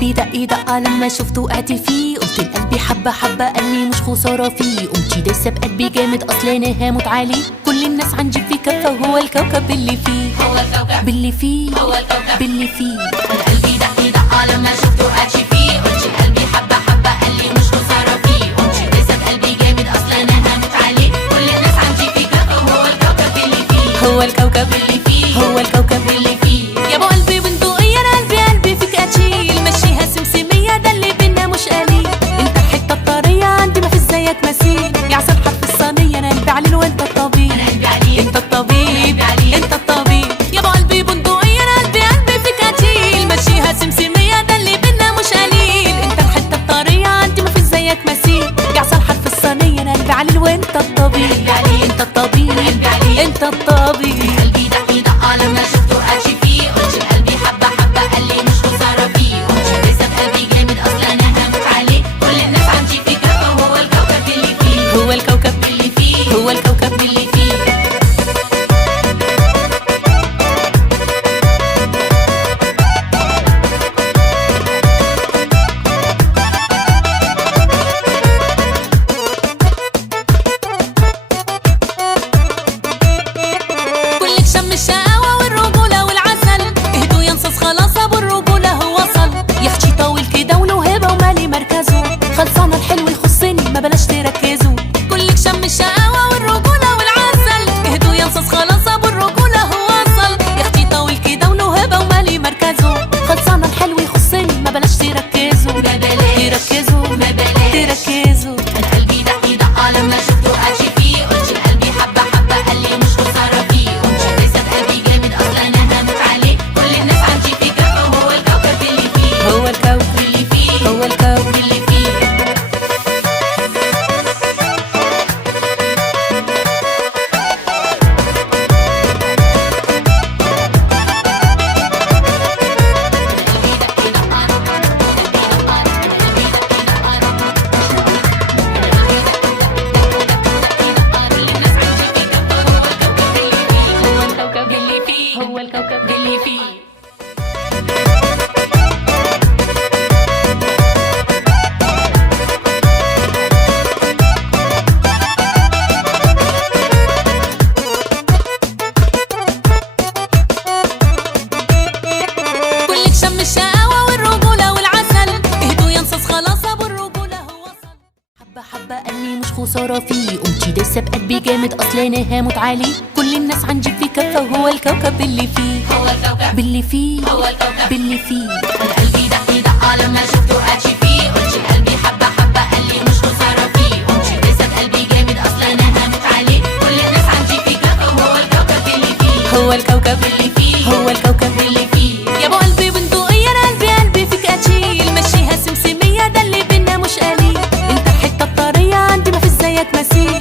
قلبي دق دقة لما شفته وقعت فيه، قلت لقلبي حبة حبة قال لي مش خسارة فيه. قمتي دايسة بقلبي جامد اصل انا هموت عليه، كل الناس عندي في كفة وهو الكوكب اللي فيه، هو الكوكب باللي فيه، هو الكوكب باللي فيه. قلبي دق دقة لما شفته وقعت فيه، قلت لقلبي حبة حبة قال لي مش خسارة فيه. قمتي دايسة بقلبي جامد اصل انا هموت عليه، كل الناس عندي في كفة وهو الكوكب اللي فيه، هو الكوكب اللي فيه، هو الكوكب اللي فيه. يا ابو قلبي بندقية انا قلبي فيك اشيل، مشيها سمسمية ده اللي بينا مش قليل. انت الحتة الطرية عندي ما في زيك مثيل، يا عسل حرف الصينية انا قلبي عليل وانت الطبيب، انا قلبي عليك، انت الطبيب، عليك. انت الطبيب. يا ابو قلبي بندقية انا قلبي فيك اشيل، مشيها سمسمية ده اللي بينا مش قليل. انت الحتة الطرية عندي ما في زيك مثيل، يا عسل حرف الصينية انا قلبي عليل وانت الطبيب، انت الطبيب، انت الطبيب. قلبي دق دقة لما شفته وقعت فيه، قلت لقلبي حبة حبة قال لي مش خسارة فيه. قمتي دايسة بقلبي جامد اصل انا هموت عليه، كل الناس عندي في كفة وهو الكوكب اللي فيه، هو الكوكب اللي فيه، هو الكوكب اللي فيه. كلك شم الشقاوة والرجولة والعسل، اهدوا يا نصاص خلاص ابو الرجولة هو وصل. يا اختي طاول كده وله هبة ومالي مركزه، خلصانة الحلو يخصني ما بلاش تركزوا. كلك شم الشقاوة والرجولة والعسل، اهدوا يا نصاص خلاص ابو الرجولة هو وصل. يا اختي طاول كده وله هبة ومالي مركزه، خلصانة الحلو يخصني ما بلاش تركزوا، ما بلاش، تركزوا، ما بلاش. تركزوا. انا قلبي دق دقة لما شفته وقعت فيه، قلت لقلبي حبة حبة قال لي مش خسارة فيه. قمتي دايسة بقلبي جامد اصل انا هموت عليه، كل الناس عندي في كفة وهو الكوكب اللي فيه، هو الكوكب اللي فيه، هو الكوكب اللي فيه. هو الكوكب اللي فيه، هو الكوكب اللي فيه. كلك شم الشقاوة والرجولة والعسل، اهدوا يا نصاص خلاص ابو الرجولة هو وصل. حبة حبة قال لي مش خسارة فيه، قمتي دايسة بقلبي جامد اصل انا هموت عليه، كل الناس عندي في كفة وهو الكوكب اللي فيه، هو الكوكب باللي فيه، هو الكوكب باللي فيه. انا قلبي دق دقة لما شفته وقعت فيه، قلت لقلبي حبة حبة قال لي مش خسارة فيه. قمتي دايسة بقلبي جامد اصل انا هموت عليه، كل الناس عندي في كفة وهو الكوكب اللي فيه، هو الكوكب اللي فيه، هو الكوكب اللي فيه. يا ابو قلبي بندقية انا قلبي فيك اشيل، مشيها سمسمية ده اللي بينا مش قليل. انت الحتة الطرية عندي ما في زيك مثيل،